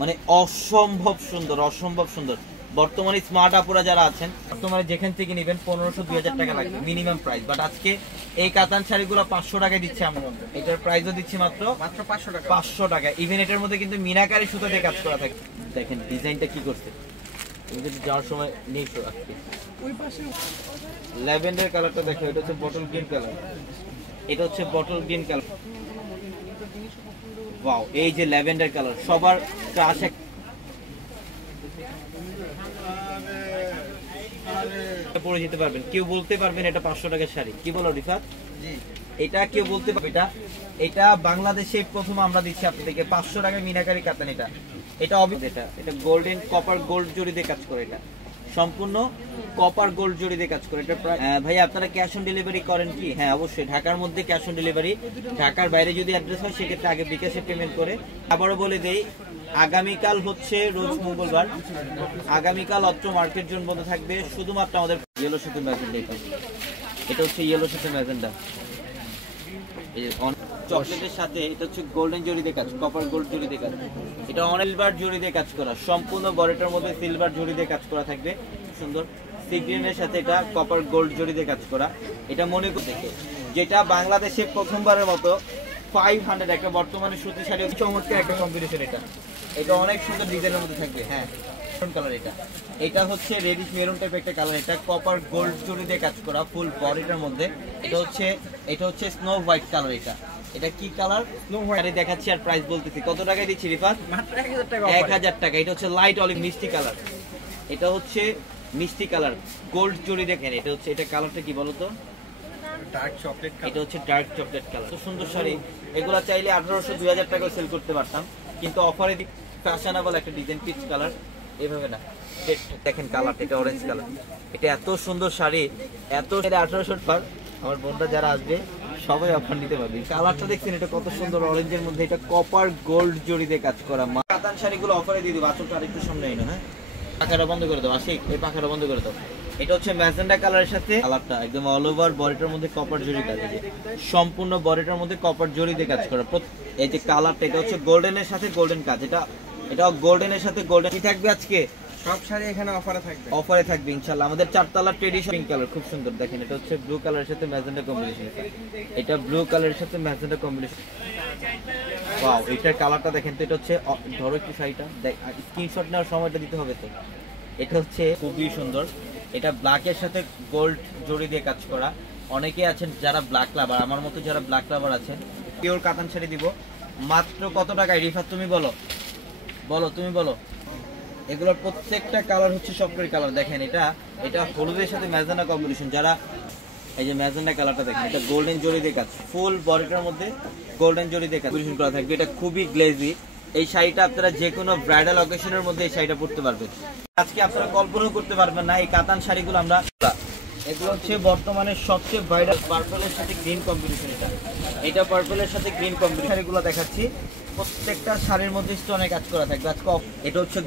মানে অসম্ভব সুন্দর, অসম্ভব সুন্দর। বর্তমানে স্মার্ট আপুরা যারা আছেন, বর্তমানে যেখান থেকে নেবেন 1500-2000 টাকা লাগবে মিনিমাম প্রাইস, বাট আজকে এই কাতান শাড়িগুলো 500 টাকায় দিচ্ছি আমরা। এটার প্রাইসও দিচ্ছি মাত্র 500 টাকা। 500 টাকা। ইভেন এটার মধ্যে কিন্তু মিনাকারি সুতো দিয়ে কাজ করা থাকে। দেখেন ডিজাইনটা কি করছে, যাওয়ার সময় নেই আজকে। ল্যাভেন্ডার কালারটা দেখো, এটা হচ্ছে বটল গ্রিন কালার, এটা হচ্ছে বটল গ্রিন কালার। ওয়াও, এই যে ল্যাভেন্ডার কালার সবার ক্রাশ। পরে যেতে পারবেন, কেউ বলতে পারবেন এটা 500 টাকার শাড়ি। কি বলো রিফাত? এটা কেউ বলতে পারবে এটা বাংলাদেশে প্রথম আমরা দিচ্ছি আপনাদেরকে 500 টাকায় মিনাকারি কাতান। এটা এটা গোল্ডেন কপার গোল্ড জড়ি দিয়ে কাজ করে, এটা সম্পূর্ণ কপার গোল্ড জড়ি দিয়ে কাজ করে। এটা ভাই আপনারা ক্যাশ অন ডেলিভারি করেন কি? হ্যাঁ অবশ্যই, ঢাকার মধ্যে ক্যাশ অন ডেলিভারি। ঢাকার বাইরে যদি অ্যাড্রেস হয় সেক্ষেত্রে আগে বিকাশে পেমেন্ট করে। আবারও বলে দেই, আগামীকাল হচ্ছে রোজ মঙ্গলবার, আগামীকাল অত্র মার্কেট জোন বন্ধ থাকবে শুধুমাত্র আমাদের ইয়েলো সাথে ম্যাজেন্ডা। এটা হচ্ছে ইয়েলো সাথে ম্যাজেন্ডা, চকলেটের সাথে এটা হচ্ছে গোল্ডেন জড়ি দিয়ে কাজ, কপার গোল্ড জড়ি দিয়ে কাজ। এটা সিলভার জড়ি দিয়ে কাজ করা, সম্পূর্ণ বডিটার মধ্যে সিলভার জড়ি দিয়ে কাজ করা থাকবে সুন্দর। সি গ্রিনের সাথে এটা কপার গোল্ড জড়ি দিয়ে কাজ করা। এটা মনে করে দেখে যেটা বাংলাদেশে প্রথমবারের মতো 500 একটা বর্তমানে সুতি শাড়ি চমৎকার একটা কম্বিনেশন। এটা অনেক সুন্দর ডিজাইনের মধ্যে থাকবে। হ্যাঁ কালার, এটা হচ্ছে রেডিশ মেরুন টাইপ একটা কালার। এটা কপার গোল্ড জড়ি দিয়ে কাজ করা ফুল বডিটার মধ্যে। এটা হচ্ছে স্নো হোয়াইট কালার। এটা কি কালার? স্নো হোয়াইট দেখাচ্ছি আর প্রাইস বলতেছি। কত টাকায় দিচ্ছি রিফাত? মাত্র 1000 টাকা। 1000 টাকা। এটা হচ্ছে লাইট অলিভ মিষ্টি কালার। এটা হচ্ছে মিষ্টি কালার গোল্ড জড়ি দেখেন। এটা কালারটা কি বলতো? Dark chocolate colour. এটা হচ্ছে ডার্ক চকলেট কালার। তো সুন্দর শাড়ি, এগুলা চাইলে 1800-2000 টাকা সেল করতে পারতাম, কিন্তু অফারে ফ্যাশনেবল একটা ডিজাইন পিচ কালার এভাবে না। দেখেন কালারটা, এটা অরেঞ্জ কালার। এটা এত সুন্দর শাড়ি, এত 1800 পার। আমার বোনরা যারা আসবে সবাই অফার নিতে পারবে। কালারটা দেখছেন, এটা কত সুন্দর অরেঞ্জের মধ্যে। এটা কপার গোল্ড জড়ি দিয়ে কাজ করা। কাতান শাড়িগুলো অফারে দিয়ে দেবো। আচলটা আরেকটু সামনে এনো। হ্যাঁ, পাখাটা বন্ধ করে দাও। আশিক, এই পাখাটা বন্ধ করে দাও। এটা হচ্ছে ম্যাজেন্ডা কালারের সাথে কালারটা একদম অল ওভার বডিটার মধ্যে কপার জড়ি কাজ, সম্পূর্ণ বডিটার মধ্যে কপার জড়ি দিয়ে কাজ করা। এই যে কালারটা, এটা হচ্ছে গোল্ডেনের সাথে গোল্ডেন কাজ। এটা গোল্ডেনের সাথে গোল্ডেন কি থাকবে আজকে? সব শাড়ি এখানে অফারে থাকবে ইনশাআল্লাহ। আমাদের চারতলা ট্রেডিশনাল পিঙ্ক কালার, খুব সুন্দর। দেখেন এটা হচ্ছে ব্লু কালারের সাথে ম্যাজেন্ডা কম্বিনেশন। এটা ব্লু কালারের সাথে ম্যাজেন্ডা কম্বিনেশন। ওয়াও, এটার কালারটা দেখেন তো। এটা হচ্ছে, ধরো একটু শাড়িটা স্ক্রিনশট নেওয়ার সময়টা দিতে হবে তো। এটা হচ্ছে খুবই সুন্দর। এটা ব্ল্যাকের সাথে গোল্ড জড়ি দিয়ে কাজ করা। অনেকে আছেন যারা ব্ল্যাক লাভার, আমার মতো যারা ব্ল্যাক লাভার আছেন, পিওর কাতান শাড়ি দিব মাত্র কত টাকায়? রিফাত তুমি বলো, তুমি বলো। এগুলোর প্রত্যেকটা কালার হচ্ছে সফটওয়্যার কালার। দেখেন এটা হলুদের সাথে ম্যাজেন্ডা কম্বিনেশন। যারা এই যে ম্যাজেন্ডা কালারটা দেখেন, এটা গোল্ডেন জড়ি দিয়ে কাজ, ফুল বডিটার মধ্যে গোল্ডেন জড়ি দিয়ে কাজ করা থাকবে। এটা খুবই গ্লেজি। এই শাড়িটা আপনারা যে কোনো ব্রাইডাল অকেশনের মধ্যে এই শাড়িটা পরতে পারবেন। আজকে আপনারা কল্পনাও করতে পারবেন না এই কাতান শাড়িগুলো আমরা। এগুলো হচ্ছে বর্তমানে সবচেয়ে ব্রাইডাল পার্পলের সাথে গ্রিন কম্বিনেশন। এটা পার্পলের সাথে গ্রিন কম্বিনেশন শাড়িগুলো দেখাচ্ছি। প্রত্যেকটা শাড়ির মধ্যে স্টোনে কাজ করা থাকবে। আজকে এটা হচ্ছে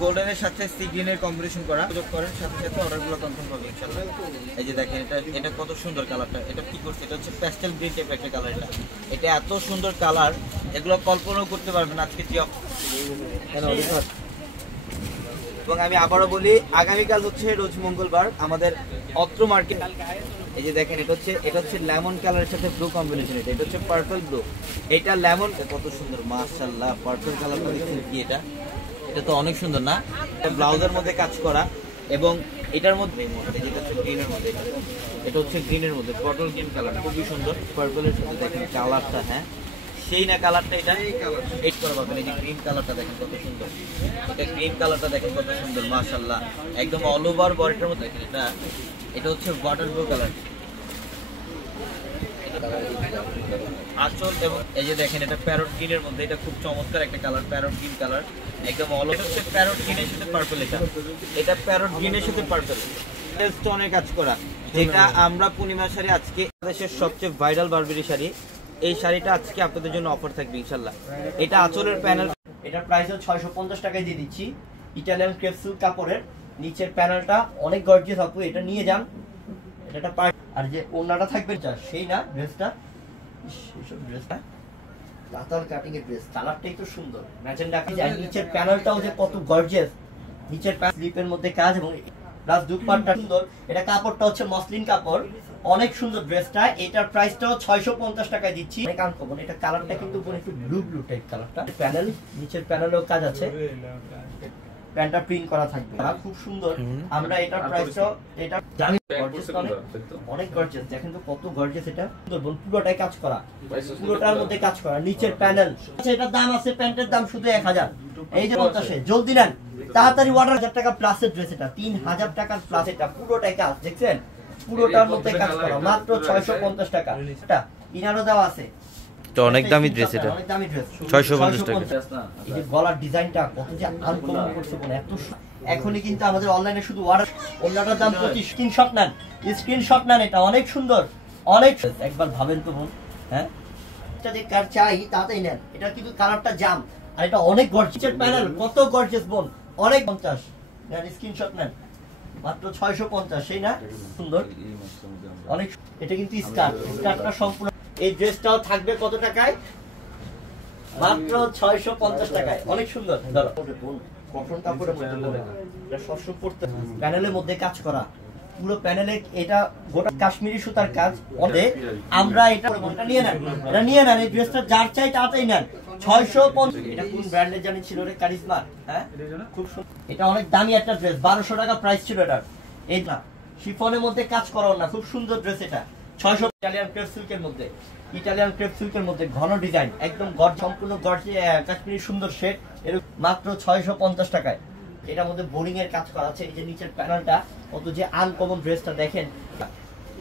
গোল্ডেনের সাথে সি গ্রিনের কম্বিনেশন করা। যোগ করেন সাথে সাথে অর্ডারগুলো কনফার্ম হবে ইনশাআল্লাহ। এই যে দেখেন এটা কত সুন্দর কালারটা। এটা কি করছে? এটা হচ্ছে প্যাস্টেল গ্রিন টাইপের একটা কালার। এটা এত সুন্দর কালার, এগুলো কল্পনাও করতে পারবেন আজকে। এবং আমি আবারও বলি, আগামীকাল হচ্ছে রোজ মঙ্গলবার, আমাদের অত্র মার্কেট। এই যে দেখেন এটা হচ্ছে লেমন কালারের সাথে ব্লু কম্বিনেশন। এটা হচ্ছে পার্পল ব্লু। এটা লেমন, কত সুন্দর মাশাআল্লাহ। পার্পল কালারটা দেখছেন কি? এটা তো অনেক সুন্দর না? এটা ব্লাউজের মধ্যে কাজ করা এবং এটার মধ্যে যেটা হচ্ছে গ্রিনের মধ্যে, এটা হচ্ছে গ্রিনের মধ্যে বটল গ্রিন কালার, খুবই সুন্দর। পার্পলের সাথে দেখেন কালারটা, হ্যাঁ সেই না কালারটা। এটা এইট করে পাবেন। এই যে গ্রিন কালারটা দেখেন কত সুন্দর। এটা গ্রিন কালারটা দেখেন কত সুন্দর মাশাআল্লাহ, একদম অল ওভার বডিটার মধ্যে দেখেন। এটা হচ্ছে ওয়াটার ব্লু কালার আঁচল। এবং এই যে দেখেন এটা প্যারট গ্রিনের মধ্যে। এটা খুব চমৎকার একটা কালার, প্যারট গ্রিন কালার একদম অল। এটা হচ্ছে প্যারট গ্রিনের সাথে পার্পল। এটা প্যারট গ্রিনের সাথে পার্পল স্টোনের কাজ করা, যেটা আমরা পূর্ণিমা শাড়ি আজকে দেশের সবচেয়ে ভাইরাল বারবেরি শাড়ি। এই শাড়িটা আজকে আপনাদের জন্য অফার থাকবে ইনশাআল্লাহ। এটা আঁচলের প্যানেল, এটার প্রাইস 650 টাকায় দিয়ে দিচ্ছি। ইটালিয়ান ক্রেপ সিল্ক কাপড়ের নিচের প্যানেলটা অনেক গর্জিয়াস আপু, এটা নিয়ে যান। এটা আর যে ওড়নাটা থাকবে সেই না ড্রেসটা, এইসব ড্রেসটা তাতাল কাটিং এর ড্রেস, কালারটাই তো সুন্দর, ম্যাজেন্ডা। নিচের প্যানেলটাও যে কত গর্জিয়াস, নিচের স্লিপের মধ্যে কাজ এবং প্লাস দুপাট্টা সুন্দর। এটা কাপড়টা হচ্ছে মসলিন কাপড়, অনেক সুন্দর ড্রেসটা। এটার প্রাইসটাও 650 টাকায় দিচ্ছি। অনেক আনকমন, এটা কালারটা কিন্তু একটু ব্লু ব্লু টাইপ কালারটা। প্যানেল, নিচের প্যানেলেও কাজ আছে, প্যান্টটা প্রিন্ট করা থাকবে, খুব সুন্দর। আমরা এটার প্রাইসটাও, এটা জানি অনেক গর্জিয়াস, দেখেন তো কত গর্জিয়াস। এটা সুন্দর, পুরোটাই কাজ করা, পুরোটার মধ্যে কাজ করা। নিচের প্যানেল, এটার দাম আছে, প্যান্টের দাম শুধু 1000, এই যে 50, জলদি নেন তাড়াতাড়ি। 1000 টাকা প্লাসের ড্রেস, এটা 3000 টাকার প্লাস। এটা পুরোটাই কাজ, দেখছেন পুরোটার মধ্যে কাজ করা, মাত্র 650 টাকা। এটা ইনারও দেওয়া আছে, তো অনেক দামি ড্রেস, এটা অনেক দামি ড্রেস, 650 টাকা। এই যে গলার ডিজাইনটা কত যে আনকমন করছে বলে, এত এখনই কিন্তু আমাদের অনলাইনে শুধু অর্ডার, অন্যটার দাম 25। স্ক্রিনশট নেন, স্ক্রিনশট নেন, এটা অনেক সুন্দর, অনেক। একবার ভাবেন তো বোন, হ্যাঁ এটা যে কার চাই তাতেই নেন। এটা কিন্তু কালারটা জাম, আর এটা অনেক গর্জিয়াস প্যানেল, কত গর্জিয়াস বোন, অনেক 50 নেন, স্ক্রিনশট নেন, মাত্র 650, সেই না সুন্দর অনেক। এটা কিন্তু স্কার্ট, স্কার্টটা সম্পূর্ণ। এই ড্রেসটাও থাকবে কত টাকায়? মাত্র 650 টাকায়, অনেক সুন্দর। কটন কাপড়ের মধ্যে, এটা সবসময় পড়তে, প্যানেলের মধ্যে কাজ করা পুরো প্যানেলে, এটা গোটা কাশ্মীরি সুতার কাজ। আমরা এটা নিয়ে নেন, এটা নিয়ে নেন, এই ড্রেসটা যার চাই তাড়াতাড়ি নেন। 650। এটা কোন ব্র্যান্ডের জানি ছিল রে? কারিজমা। হ্যাঁ খুব সুন্দর, এটা অনেক দামি একটা ড্রেস, 1200 টাকা প্রাইস ছিল এটার। এই না শিফনের মধ্যে কাজ করাও না, খুব সুন্দর ড্রেস এটা। 600। ইটালিয়ান ক্রেপ সিল্কের মধ্যে, ইটালিয়ান ক্রেপ সিল্কের মধ্যে ঘন ডিজাইন, একদম সম্পূর্ণ কাশ্মীরি সুন্দর শেড, এর মাত্র 650 টাকায়। এটার মধ্যে বোরিং এর কাজ করা আছে। এই যে নিচের প্যানেলটা কত যে আনকমন, ড্রেসটা দেখেন,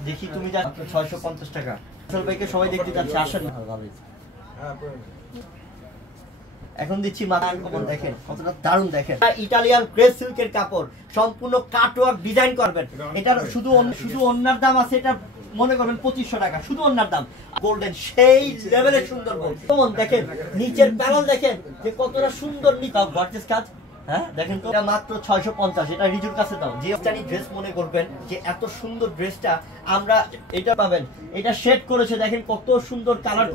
দেখি তুমি যা, মাত্র 650 টাকা। আসল ভাইকে সবাই দেখতে যাচ্ছে, আসেন। এখন দিচ্ছি মাথা আনকমন, দেখেন কতটা দারুণ, দেখেন ইটালিয়ান ক্রেপ সিল্কের কাপড়, সম্পূর্ণ কাটওয়ার্ক ডিজাইন করবেন। এটার শুধু ওন্নার দাম আছে, এটা মনে করবেন 2500 টাকা, শুধু ওন্নার দাম। গোল্ডেন সেই লেভেলের সুন্দর বোন, দেখেন নিচের প্যানেল দেখেন যে কতটা সুন্দর, গর্জিয়াস কাজ। হ্যাঁ দেখেন তো, এটা মাত্র 650। এটা রিজুর কাছে দাও, যে জানি ড্রেস মনে করবেন যে এত সুন্দর ড্রেসটা আমরা এটা পাবেন। এটা শেড করেছে, দেখেন কত সুন্দর কালার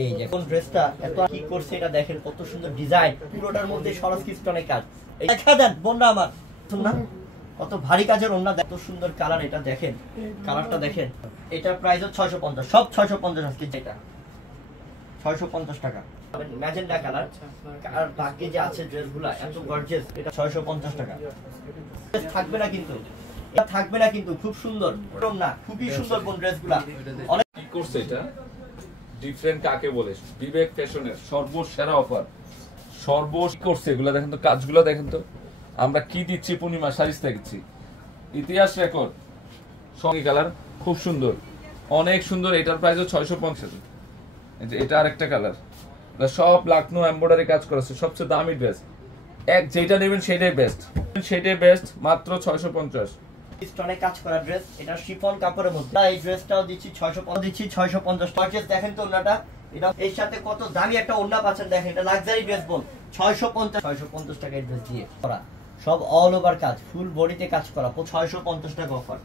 এই এখন ড্রেসটা এত কি করছে, এটা দেখেন কত সুন্দর ডিজাইন, পুরোটার মধ্যে সরস কিস্টনের কাজ। দেখা দেন বোনরা আমার, না কত ভারী কাজের ওন্না, এত সুন্দর কালার। এটা দেখেন কালারটা দেখেন, এটার প্রাইস 650, সব 650 আজকে। যেটা 650 টাকা, ম্যাজেন্ডা কালার। আর বাকি যে আছে ড্রেসগুলো এত গর্জিয়াস, এটা 650 টাকা। থাকবে না কিন্তু, এটা থাকবে না কিন্তু, খুব সুন্দর না, খুবই সুন্দর কোন ড্রেসগুলো। অনেক কি করছে এটা ডিফারেন্ট কাকে বলে? বিবেক ফ্যাশনের সর্বসেরা অফার, করছে এগুলো দেখেন তো, কাজগুলো দেখেন তো। আমরা কি দিচ্ছি? পূর্ণিমা শাড়িস্তা দিচ্ছি, ইতিহাস রেকর্ড, সঙ্গী কালার, খুব সুন্দর, অনেক সুন্দর। এটার প্রাইস 650। এটা আরেকটা কালার, সব লাকনো এমব্রয়ডারি কাজ করেছে, সবচেয়ে দামি ড্রেস। যেটা নেবেন সেটাই বেস্ট, সেটাই বেস্ট, মাত্র 650। স্টোনে কাজ করা ড্রেস, এটা শিফন কাপড়ের মধ্যে। এই ড্রেসটাও দিচ্ছি 650, দিচ্ছি 650 টাকা। দেখেন তো ওন্নাটা, এটা এর সাথে কত দামি একটা ওন্না পাচ্ছেন, দেখেন এটা লাক্সারি ড্রেস বোন। 650 টাকা ড্রেস দিয়ে করা, সব অল ওভার কাজ, ফুল বডিতে কাজ করা, 650 টাকা offer.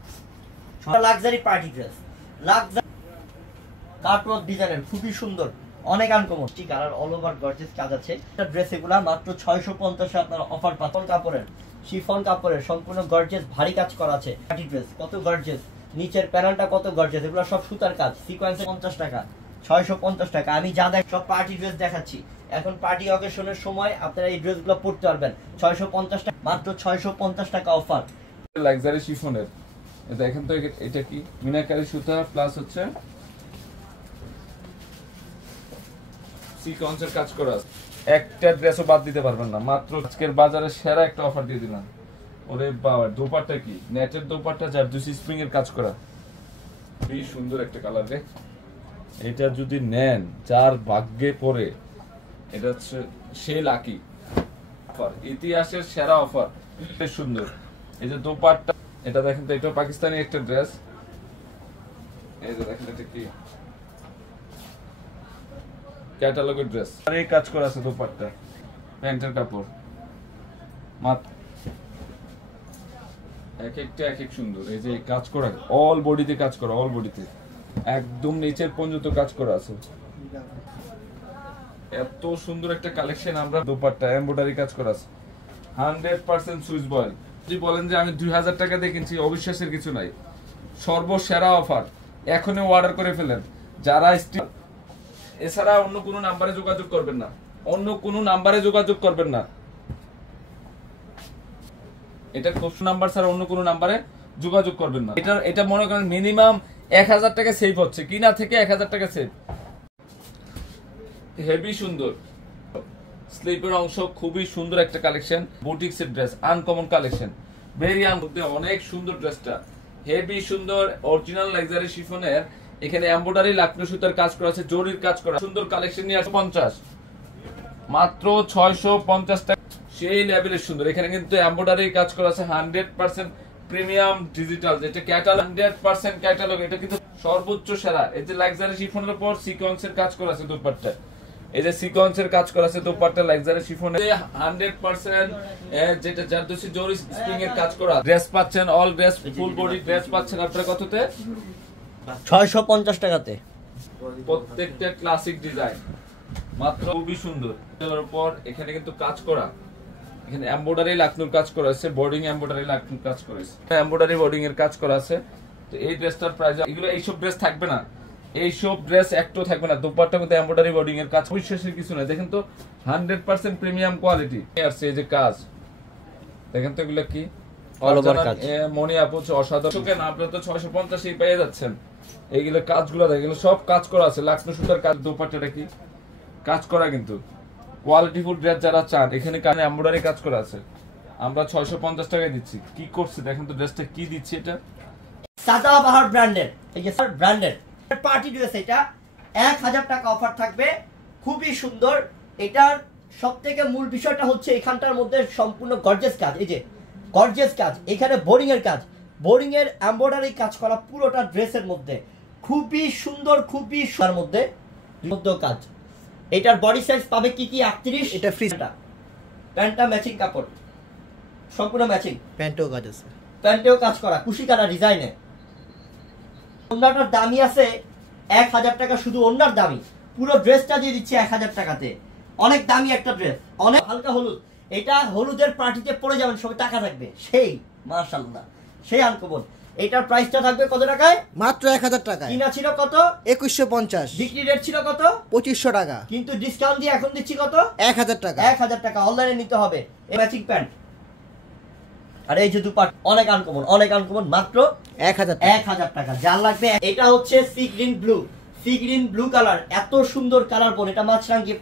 Luxury party dress, luxury cutwork ডিজাইনের, খুবই সুন্দর, অনেক uncommon colour, all over gorgeous কাজ আছে। এটা ড্রেস এগুলা মাত্র 650 আপনার অফার পাতল কাপড়ের, শিফন কাপড়ের, সম্পূর্ণ গর্জিয়াস ভারী কাজ করা আছে। পার্টি ড্রেস কত গর্জিয়াস, নিচের প্যানেলটা কত গর্জিয়াস, এগুলো সব সুতার কাজ, সিকোয়েন্সে 50 টাকা, 650 টাকা। আমি যা দেখ সব পার্টি ড্রেস দেখাচ্ছি, এখন পার্টি অকেশনের সময় আপনারা এই ড্রেসগুলো পরতে পারবেন। 650 টাকা, মাত্র 650 টাকা অফার। লাক্সারি শিফনের, দেখেন তো এটা কি মিনাকারি সুতা প্লাস হচ্ছে সিকোয়েন্সের কাজ করা। একটা ড্রেসও বাদ দিতে পারবেন না, মাত্র আজকের বাজারে সেরা একটা অফার দিয়ে দিলাম। ওরে বাবা, দোপাট্টা কি নেটের দোপাট্টা, জারদুসি স্প্রিং এর কাজ করা, খুবই সুন্দর একটা কালার রে। এটা যদি নেন, যার ভাগ্যে পড়ে, এটা হচ্ছে সে লাকি অফার, ইতিহাসের সেরা অফার, বেশ সুন্দর। এই যে দোপাট্টা, এটা দেখেন তো, এটা পাকিস্তানি একটা ড্রেস। এই যে দেখেন এটা কি ক্যাটালগের ড্রেস, আর এই কাজ করা আছে দোপাট্টা, প্যান্টের কাপড়, মাত্র এক একটা এক এক সুন্দর। এই যে কাজ করা, অল বডিতে কাজ করা, অল বডিতে একদম নিচের পর্যন্ত কাজ করা আছে। এত সুন্দর একটা কালেকশন। আমরা দোপাট্টা এমব্রয়ডারি কাজ করা আছে, 100% সুইচ বয়েল। যদি বলেন যে আমি 2000 টাকা দিয়ে কিনছি, অবিশ্বাসের কিছু নাই, সর্বসেরা অফার। এখনই অর্ডার করে ফেলেন যারা। এছাড়া অন্য কোনো নাম্বারে যোগাযোগ করবেন না, অন্য কোনো নাম্বারে যোগাযোগ করবেন না। এটা খুব নাম্বার ছাড়া অন্য কোনো নাম্বারে যোগাযোগ করবেন না। এটা মনে করেন মিনিমাম 1000 টাকা সেভ হচ্ছে, কিনা থেকে 1000 টাকা সেভ। হেভি সুন্দর স্লিপের অংশ, খুবই সুন্দর একটা কালেকশন। বুটিক্সের ড্রেস, আনকমন কালেকশন, ভেরি মধ্যে অনেক সুন্দর ড্রেসটা, হেভি সুন্দর অরিজিনাল লাক্সারি শিফনের। এখানে এমব্রয়ডারি লাকনো সুতার কাজ করা আছে, জরির কাজ করা, সুন্দর কালেকশন নিয়ে আসে 50, মাত্র 650 টাকা। সেই লেভেলের সুন্দর। এখানে কিন্তু এমব্রয়ডারি কাজ করা আছে, 100% প্রিমিয়াম ডিজিটাল, যেটা ক্যাটালগ 100% ক্যাটালগ। এটা কিন্তু সর্বোচ্চ সেরা। এই যে লাক্সারি শিফনের উপর সিকোয়েন্সের কাজ করা আছে দোপাট্টা, এই যে সিকোয়েন্সের কাজ করা আছে দোপাট্টা লাক্সারি শিফনে 100% যেটা জারদোসি জরি স্প্রিং এর কাজ করা। ড্রেস পাচ্ছেন, all dress, full body dress পাচ্ছেন আপনারা কততে? 650 টাকাতে। প্রত্যেকটা ক্লাসিক ডিজাইন, মাত্র খুবই সুন্দর। এর উপর এখানে কিন্তু কাজ করা, এখানে এমব্রয়ডারি লাকনুর কাজ করা আছে, বোর্ডিং এমব্রয়ডারি লাকনুর কাজ করা আছে, এমব্রয়ডারি বোর্ডিং এর কাজ করা আছে। তো এই ড্রেসটার প্রাইস, এগুলো এইসব ড্রেস থাকবে না, এইসব ড্রেস একটু থাকবে না। দোপাট্টার মধ্যে এমব্রয়ডারি বোর্ডিং এর কাজ, বিশ্বাসের কিছু না। দেখেন তো 100% প্রিমিয়াম কোয়ালিটি। আর এই যে কাজ দেখেন তো, এগুলো কি অল ওভার কাজ। মনি আপু অসাধারণ। কেন আপনারা তো 650 এই পেয়ে যাচ্ছেন। এইগুলো কাজগুলো দেখেন, এগুলো সব কাজ করা আছে, লাকনো সুতার কাজ। দোপাট্টাটা কি কাজ করা, কিন্তু কোয়ালিটিফুল ড্রেস যারা চান, এখানে কানে এমব্রয়ডারি কাজ করা আছে। আমরা 650 টাকায় দিচ্ছি। কি করছে দেখেন তো, ড্রেসটা কি দিচ্ছি। এটা সাদাবাহার ব্র্যান্ডের, এই যে স্যার ব্র্যান্ডের পার্টি ড্রেস। এটা 1000 টাকা অফার থাকবে, খুবই সুন্দর। এটার সবথেকে মূল বিষয়টা হচ্ছে এখানটার মধ্যে সম্পূর্ণ গর্জিয়াস কাজ। এই যে গর্জিয়াস কাজ, এখানে বোরিং এর কাজ, বোরিং এর এমব্রয়ডারি কাজ করা পুরোটা ড্রেসের মধ্যে, খুবই সুন্দর, খুবই সুন্দর মধ্যে কাজ। এটার বডি সাইজ পাবে কি 38। এটা ফ্রি। প্যান্টটা ম্যাচিং কাপড়, সম্পূর্ণ ম্যাচিং। প্যান্টেও কাজ আছে, প্যান্টেও কাজ করা কুশি কাটা ডিজাইনে। ওন্নাটার দামি আছে 1000 টাকা, শুধু ওন্নার দামি। পুরো ড্রেসটা দিয়ে দিচ্ছে 1000 টাকাতে। অনেক দামি একটা ড্রেস, অনেক হালকা হলুদ। এটা হলুদের পার্টিতে পরে যাবেন, সবাই টাকা থাকবে, সেই মাশাআল্লাহ, সেই আনকমন। এটার প্রাইসটা থাকবে কত টাকায়? মাত্র 1000 টাকায়। কিনা ছিল কত? 2150। বিক্রি রেট ছিল কত? 2500 টাকা। কিন্তু ডিসকাউন্ট দিয়ে এখন দিচ্ছি কত? 1000 টাকা। 1000 টাকা। অনলাইনে নিতে হবে। ম্যাচিং প্যান্ট আর এই যে দুপাট, অনেক আনকমন, অনেক আনকমন, মাত্র 1000 টাকা। যার লাগবে, এটা হচ্ছে sea green blue, sea green blue colour, এত সুন্দর কালার বোন। এটা মাছরাঙ্গি,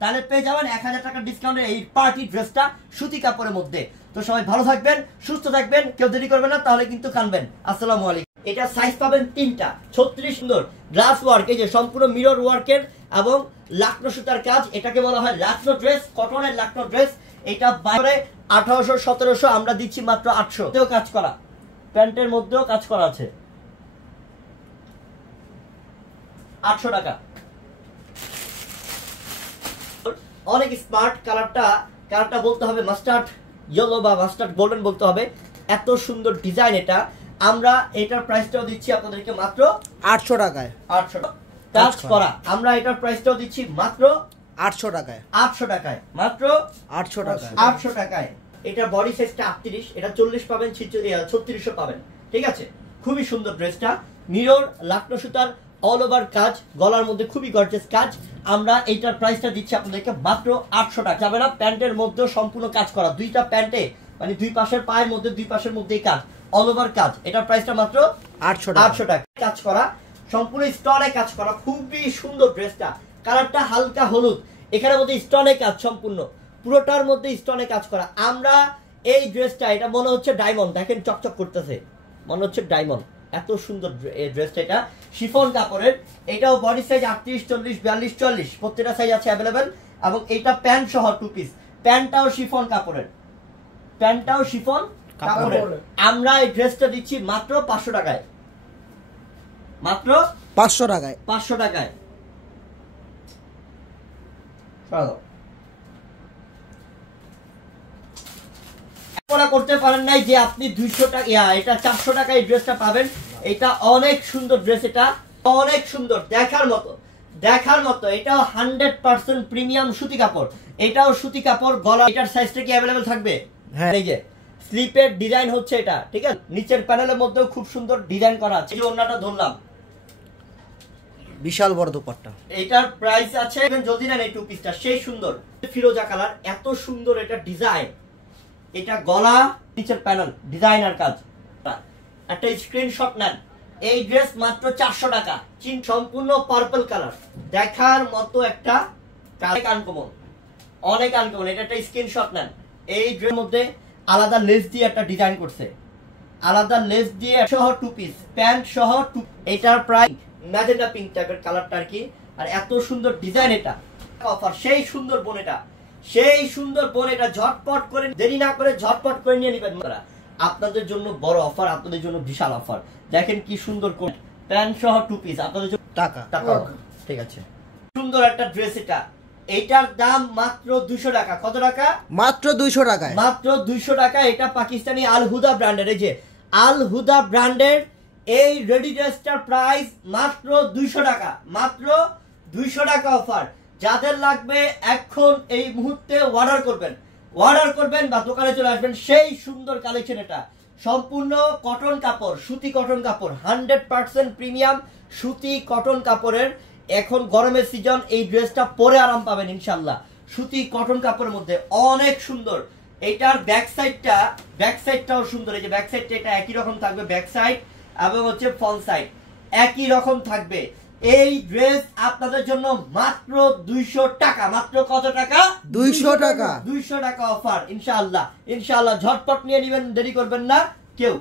তাহলে পেয়ে যাবেন 1000 টাকার ডিসকাউন্টে এই পার্টি ড্রেসটা সুতি কাপড়ের মধ্যে। তো সবাই ভালো থাকবেন, সুস্থ থাকবেন, কেউ দেরি করবেন না, তাহলে কিন্তু কানবেন। আসসালামু আলাইকুম। এটা সাইজ পাবেন 3টা, 36 সুন্দর গ্লাস ওয়ার্ক, এই যে সম্পূর্ণ মিরর ওয়ার্কের এবং লাকনো সুতার কাজ। এটাকে বলা হয় লাকনো ড্রেস, কটনের লাকনো ড্রেস। এটা বাইরে 1800 1700, আমরা দিচ্ছি মাত্র 800। তেও কাজ করা, প্যান্টের মধ্যেও কাজ করা আছে, 800 টাকা। অনেক স্মার্ট কালারটা বলতে হবে মাস্টার্ড ইয়েলো বা মাস্টার্ড গোল্ডেন বলতে হবে। এত সুন্দর ডিজাইন এটা। আমরা এটার প্রাইসটাও দিচ্ছি আপনাদেরকে মাত্র 800 টাকায়। 800 কাজ করা। আমরা এটার প্রাইসটাও দিচ্ছি মাত্র 800 টাকায়। 800 টাকায়, মাত্র 800 টাকায়। 800 টাকায়। এটা বডি সাইজটা 38, এটা 40 পাবেন, 3600 পাবেন। ঠিক আছে, খুবই সুন্দর ড্রেসটা। মিরর লাকনো সুতার অল ওভার কাজ, গলার মধ্যে খুবই গর্জিয়াস কাজ। আমরা এইটার প্রাইসটা দিচ্ছি আপনাদেরকে মাত্র 800 টাকা। যাবে না, প্যান্টের মধ্যে সম্পূর্ণ কাজ করা, দুইটা প্যান্টে মানে দুই পাশের পায়ের মধ্যে, দুই পাশের মধ্যেই কাজ, অল ওভার কাজ। এটার প্রাইসটা মাত্র 800 টাকা। কাজ করা, সম্পূর্ণ স্টোনে কাজ করা, খুবই সুন্দর ড্রেসটা। কালারটা হালকা হলুদ, এখানে মধ্যে স্টোনে কাজ, সম্পূর্ণ পুরোটার মধ্যে স্টোনে কাজ করা। আমরা এই ড্রেসটা, এটা মনে হচ্ছে ডায়মন্ড, দেখেন চকচক করতেছে, মনে হচ্ছে ডায়মন্ড। এত সুন্দর এই ড্রেসটা। এটা শিফন কাপড়ের, এটাও বডি সাইজ 38 40 42 40, প্রত্যেকটা সাইজ আছে অ্যাভেলেবেল। এবং এটা প্যান্ট সহ 2 পিস, প্যান্টটাও শিফন কাপড়ের, প্যান্টটাও শিফন কাপড়ের। আমরা এই ড্রেসটা দিচ্ছি মাত্র 500 টাকায়, মাত্র 500 টাকায়। 500 টাকায়। করতে পারেন নাই যে আপনি 200 টাকা, এটা 400 টাকায় এই ড্রেসটা পাবেন। এটা অনেক সুন্দর ড্রেস। এটা অনেক সুন্দর, দেখার মতো। এটাও 100% প্রিমিয়াম সুতি কাপড়, এটাও সুতি কাপড়। গলা এটার সাইজটা কি অ্যাভেলেবেল থাকবে? হ্যাঁ। এই যে স্লিপের ডিজাইন হচ্ছে এটা, ঠিক আছে? নিচের প্যানেলের মধ্যেও খুব সুন্দর ডিজাইন করা আছে। এই যে ওন্নাটা ধরলাম, বিশাল বড় দোপাট্টা। এটার প্রাইস আছে জলদি নেন এই টু পিসটা, সেই সুন্দর ফিরোজা কালার, এত সুন্দর এটা ডিজাইন। এটা গলা, নিচের প্যানেল ডিজাইনার কাজ। একটা স্ক্রিনশট নেন। এই ড্রেস মাত্র 400 টাকা। সম্পূর্ণ পার্পল কালার, দেখার মতো একটা অনেক আনকমন। এটা একটা স্ক্রিনশট নেন। এই ড্রেস মধ্যে আলাদা লেস দিয়ে একটা ডিজাইন করছে, আলাদা লেস দিয়ে সহ টু পিস, প্যান্ট সহ টু। এটার প্রাইস ম্যাজেন্টা পিঙ্ক টাইপের কালারটা আর কি। আর এত সুন্দর ডিজাইন, এটা অফার। সেই সুন্দর বোন এটা ঝটপট করে, দেরি না করে ঝটপট করে নিয়ে নেবেন। আপনাদের জন্য বড় অফার, আপনাদের জন্য বিশাল অফার। দেখেন কি সুন্দর কোট, প্যান্ট সহ টু পিস, আপনাদের জন্য টাকা। ঠিক আছে, সুন্দর একটা ড্রেস এটা। এইটার দাম মাত্র 200 টাকা। কত টাকা? মাত্র 200 টাকায়। মাত্র 200 টাকা। এটা পাকিস্তানি আল হুদা ব্র্যান্ডের। এই যে আল হুদা ব্র্যান্ডের এই রেডি ড্রেসটার প্রাইস মাত্র 200 টাকা। মাত্র 200 টাকা অফার। যাদের লাগবে এখন এই মুহূর্তে অর্ডার করবেন বা দোকানে চলে আসবেন। সেই সুন্দর কালেকশন এটা, সম্পূর্ণ কটন কাপড়, সুতি কটন কাপড়, 100% প্রিমিয়াম সুতি কটন কাপড়ের। এখন গরমের সিজন, এই ড্রেসটা পরে আরাম পাবেন ইনশাল্লাহ। সুতি কটন কাপড়ের মধ্যে অনেক সুন্দর। এটার ব্যাক সাইডটাও সুন্দর। এই যে ব্যাক সাইডটা এটা একই রকম থাকবে, ব্যাক সাইড এবং হচ্ছে ফ্রন্ট সাইড একই রকম থাকবে। এই ড্রেস আপনাদের জন্য মাত্র 200 টাকা। মাত্র কত টাকা? 200 টাকা। 200 টাকা অফার। ইনশাআল্লাহ ঝটপট নিয়ে নেবেন, দেরি করবেন না কেউ।